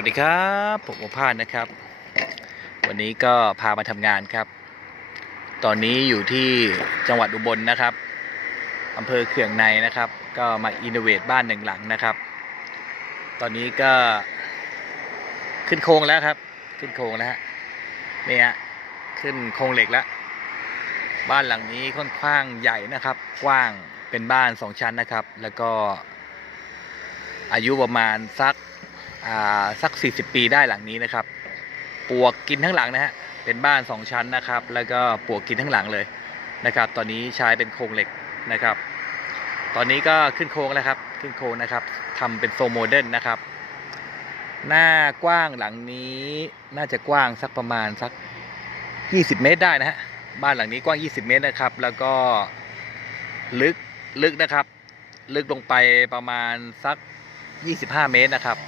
วัสดีครับผมโอภาสนะครับ วันนี้ก็พามาทำงานครับ ตอนนี้อยู่ที่จังหวัดอุบลนะครับอำเภอเขื่องในนะครับ ก็มาอินโนเวทบ้านหนึ่งหลังนะครับ ตอนนี้ก็ขึ้นโครงแล้วครับ ขึ้นโครงแล้วฮะเนี่ยฮะขึ้นโครงเหล็กแล้ว บ้านหลังนี้ค่อนข้างใหญ่นะครับ กว้างเป็นบ้านสองชั้นนะครับ แล้วก็อายุประมาณสัก สัก 40 ปีได้หลังนี้นะครับ ปวกกินทั้งหลังนะฮะ เป็นบ้านสองชั้นนะครับ แล้วก็ปวกกินทั้งหลังเลยนะครับ ตอนนี้ใช้เป็นโครงเหล็กนะครับ ตอนนี้ก็ขึ้นโครงแล้วครับ ขึ้นโครงนะครับทำเป็นโซโมเดิร์นนะครับ หน้ากว้างหลังนี้น่าจะกว้างสักประมาณสัก 20 เมตรได้นะฮะ บ้านหลังนี้กว้าง 20 เมตรนะครับ แล้วก็ลึกลึกนะครับ ลึกลงไปประมาณสัก 25 เมตรนะครับ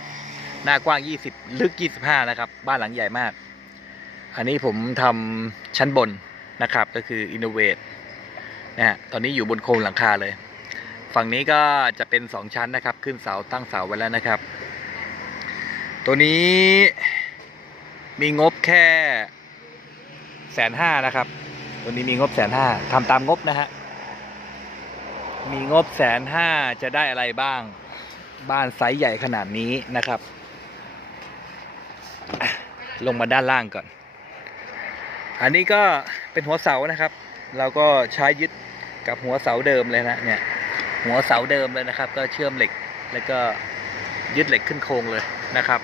หน้ากว้าง 20 ลึก 25 นะครับ บ้านหลังใหญ่มาก อันนี้ผมทำชั้นบนนะครับ ก็คือ Innovate นะฮะ ตอนนี้อยู่บนโครงหลังคาเลย ฝั่งนี้ก็จะเป็น 2 ชั้นนะครับ ขึ้นเสาตั้งเสาไว้แล้วนะครับ ตัวนี้มีงบแค่แสนห้านะครับ ตัวนี้มีงบแสนห้าทำตามงบนะฮะ มีงบแสนห้าจะได้อะไรบ้าง บ้านไซส์ใหญ่ขนาดนี้นะครับ ลงมาด้านล่างก่อน อันนี้ก็เป็นหัวเสานะครับ เราก็ใช้ยึดกับหัวเสาเดิมเลยนะเนี่ยหัวเสาเดิมเลยนะครับ ก็เชื่อมเหล็กแล้วก็ยึดเหล็กขึ้นโครงเลยนะครับ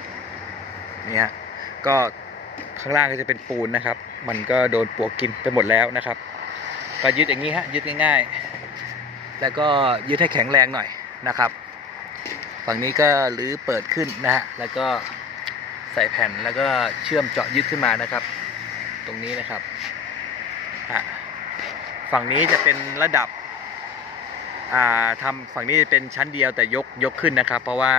นี่ฮะก็ข้างล่างก็จะเป็นปูนนะครับ มันก็โดนปวกกินไปหมดแล้วนะครับ ก็ยึดอย่างนี้ฮะยึดง่าย ๆ แล้วก็ยึดให้แข็งแรงหน่อยนะครับ ฝั่งนี้ก็รื้อเปิดขึ้นนะฮะแล้วก็ ใส่แผ่นแล้วก็เชื่อมเจาะยึดขึ้นมานะครับ ตรงนี้นะครับฝั่งนี้จะเป็นระดับอ่าทำฝั่งนี้จะเป็นชั้นเดียวแต่ยกยกขึ้นนะครับ เพราะว่า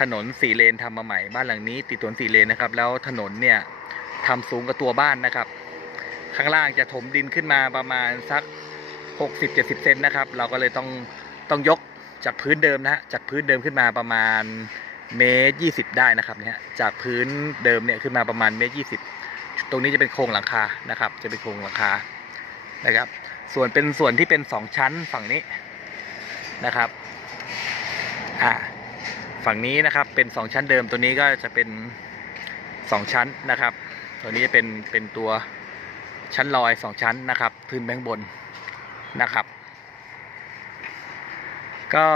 ถนนสี่เลนทำมาใหม่บ้านหลังนี้ ติดถนนสี่เลนนะครับ แล้วถนนเนี่ยทำสูงกว่าตัวบ้านนะครับ ข้างล่างจะถมดินขึ้นมาประมาณสัก 60-70เซนนะครับ เราก็เลยต้องต้องยกจากพื้นเดิมนะฮะจากพื้นเดิมขึ้นมาประมาณ เมตรยี่สิบได้นะครับเนี่ยจากพื้นเดิมเนี่ยขึ้นมาประมาณเมตรยี่สิบตรงนี้จะเป็นโครงหลังคานะครับ จะเป็นโครงหลังคานะครับ ส่วนเป็นส่วนที่เป็นสองชั้นฝั่งนี้นะครับอ่าฝั่งนี้นะครับเป็นสองชั้นเดิมตัวนี้ก็จะเป็นสองชั้นนะครับ ตัวนี้จะเป็นเป็นตัวชั้นลอยสองชั้นนะครับพื้นแบงบนนะครับ ก็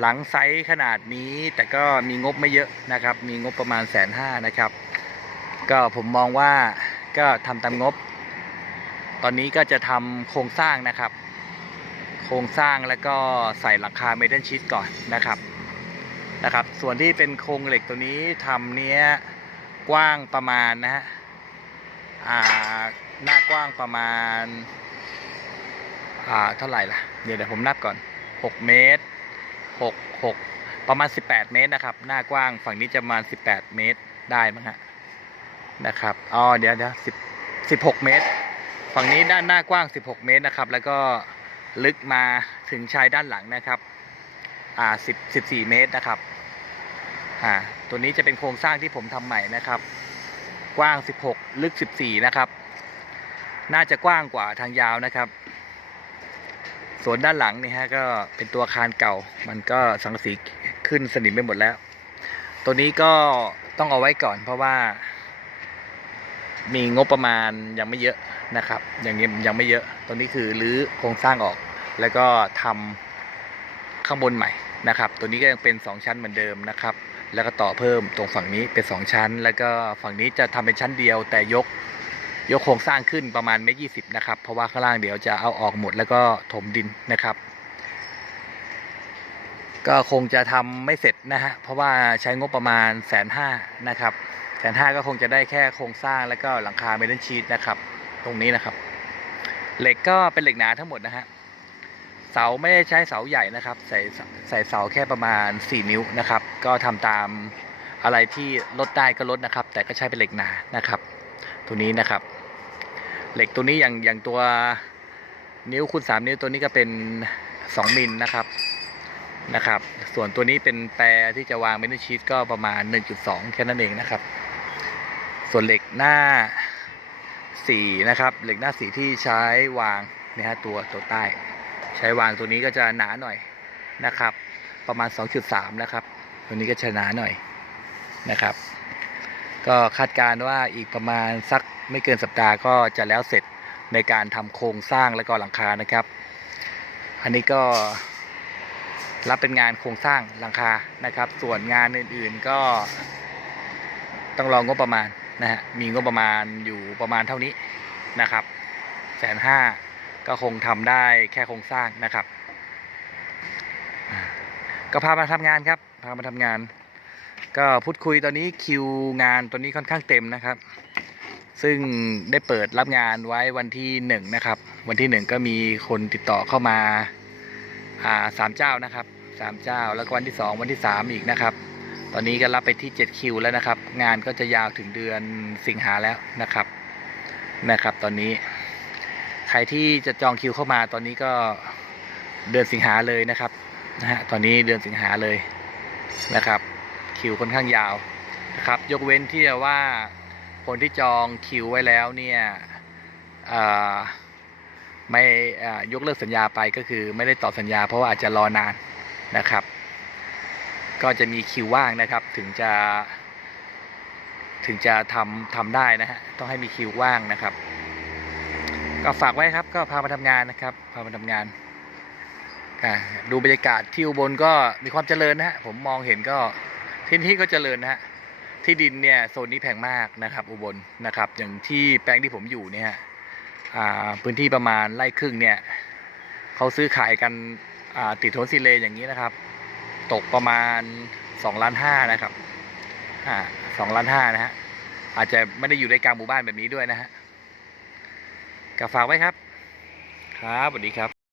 หลังไซส์ขนาดนี้แต่ก็มีงบไม่เยอะนะครับ มีงบประมาณแสนห้านะครับ ก็ผมมองว่าก็ทำตามงบ ตอนนี้ก็จะทำโครงสร้างนะครับ โครงสร้างแล้วก็ใส่หลังคาเมทัลชีตก่อนนะครับนะครับ ส่วนที่เป็นโครงเหล็กตัวนี้ทำเนี้ยกว้างประมาณนะฮะอ่าหน้ากว้างประมาณ อ่า เท่าไหร่ล่ะ เดี๋ยวเดี๋ยวผมนับก่อน 6 เมตร 6 6 ประมาณ 18 เมตรนะครับ หน้ากว้างฝั่งนี้จะประมาณ 18 เมตรได้มั้งฮะนะครับอ๋อเดี๋ยวเดี๋ยว10 16เมตร ฝั่งนี้ด้านหน้ากว้าง 16 เมตรนะครับ แล้วก็ลึกมาถึงชายด้านหลังนะครับ อ่า10 14เมตรนะครับ อ่า ตัวนี้จะเป็นโครงสร้างที่ผมทำใหม่นะครับ กว้าง 16 ลึก 14 นะครับ น่าจะกว้างกว่าทางยาวนะครับ ส่วนด้านหลังนี่ฮะก็เป็นตัวอาคารเก่า มันก็สังกะสีขึ้นสนิมไปหมดแล้ว ตัวนี้ก็ต้องเอาไว้ก่อนเพราะว่า มีงบประมาณยังไม่เยอะนะครับ อย่างนี้ยยังไม่เยอะตัวนี้คือรื้อโครงสร้างออก แล้วก็ทำข้างบนใหม่นะครับ ตัวนี้ก็ยังเป็น 2 ชั้นเหมือนเดิมนะครับ แล้วก็ต่อเพิ่มตรงฝั่งนี้เป็น 2 ชั้น แล้วก็ฝั่งนี้จะทำเป็นชั้นเดียวแต่ยก ยกโครงสร้างขึ้นประมาณเมตรยี่สิบนะครับ เพราะว่าข้างล่างเดี๋ยวจะเอาออกหมดแล้วก็ถมดินนะครับ ก็คงจะทำไม่เสร็จนะฮะเพราะว่าใช้งบประมาณแสนห้านะครับแสนห้าก็คงจะได้แค่โครงสร้างแล้วก็หลังคาเมทัลชีตนะครับ ตรงนี้นะครับ เหล็กก็เป็นเหล็กหนาทั้งหมดนะฮะเสาไม่ได้ใช้เสาใหญ่นะครับ ใส่ใส่เสาแค่ประมาณ 4 นิ้วนะครับ ก็ทำตามอะไรที่ลดได้ก็ลดนะครับ แต่ก็ใช้เป็นเหล็กหนานะครับ ตัวนี้นะครับ เหล็กตัวนี้อย่างอย่างตัวนิ้วคูณสามนิ้วตัวนี้ก็เป็นสองมิลนะครับนะครับ ส่วนตัวนี้เป็นแปรที่จะวางเมนชีตก็ประมาณ 1.2 แค่นั้นเองนะครับ ส่วนเหล็กหน้าสีนะครับ เหล็กหน้าสีที่ใช้วางนะฮะตัวตัวใต้ ใช้วางตัวนี้ก็จะหนาหน่อยนะครับ ประมาณ 2.3 นะครับ ตัวนี้ก็จะหนาหน่อยนะครับ ก็คาดการณ์ว่าอีกประมาณสัก ไม่เกินสัปดาห์ก็จะแล้วเสร็จในการทำโครงสร้างและก็หลังคานะครับ อันนี้ก็รับเป็นงานโครงสร้างหลังคานะครับ ส่วนงานอื่นๆก็ต้องรองงบประมาณนะฮะมีงบประมาณอยู่ประมาณเท่านี้นะครับแสนห้าก็คงทำได้แค่โครงสร้างนะครับ ก็พามาทำงานครับพามาทำงาน ก็พูดคุยตอนนี้คิวงานตอนนี้ค่อนข้างเต็มนะครับ ซึ่งได้เปิดรับงานไว้วันที่หนึ่งนะครับ วันที่หนึ่งก็มีคนติดต่อเข้ามาสามเจ้านะครับสามเจ้า แล้วก็วันที่สองวันที่สามอีกนะครับ ตอนนี้ก็รับไปที่เจ็ดคิวแล้วนะครับ งานก็จะยาวถึงเดือนสิงหาแล้วนะครับนะครับ ตอนนี้ ใครที่จะจองคิวเข้ามาตอนนี้ก็เดือนสิงหาเลยนะครับนะฮะตอนนี้เดือนสิงหาเลยนะครับ คิวค่อนข้างยาวนะครับ ยกเว้นที่ว่า คนที่จองคิวไว้แล้วเนี่ยไม่ยกเลิกสัญญาไปก็คือไม่ได้ต่อสัญญาเพราะว่าอาจจะรอนานนะครับ ก็จะมีคิวว่างนะครับถึงจะถึงจะทำทำได้นะฮะต้องให้มีคิวว่างนะครับ ก็ฝากไว้ครับก็พามาทำงานนะครับพามาทำงานดูบรรยากาศที่อุบลก็มีความเจริญนะฮะผมมองเห็นก็ที่นี่ก็เจริญนะฮะ ที่ดินเนี่ยโซนนี้แพงมากนะครับอุบลนะครับ อย่างที่แปลงที่ผมอยู่เนี่ยพื้นที่ประมาณไร่ครึ่งเนี่ยเขาซื้อขายกันติดโทนซีเลย์อย่างนี้นะครับ ตกประมาณ2ล้านห้านะครับสองล้านห้านะฮะอาจจะไม่ได้อยู่ในกลางหมู่บ้านแบบนี้ด้วยนะฮะก็ฝากไว้ครับ ครับสวัสดีครับ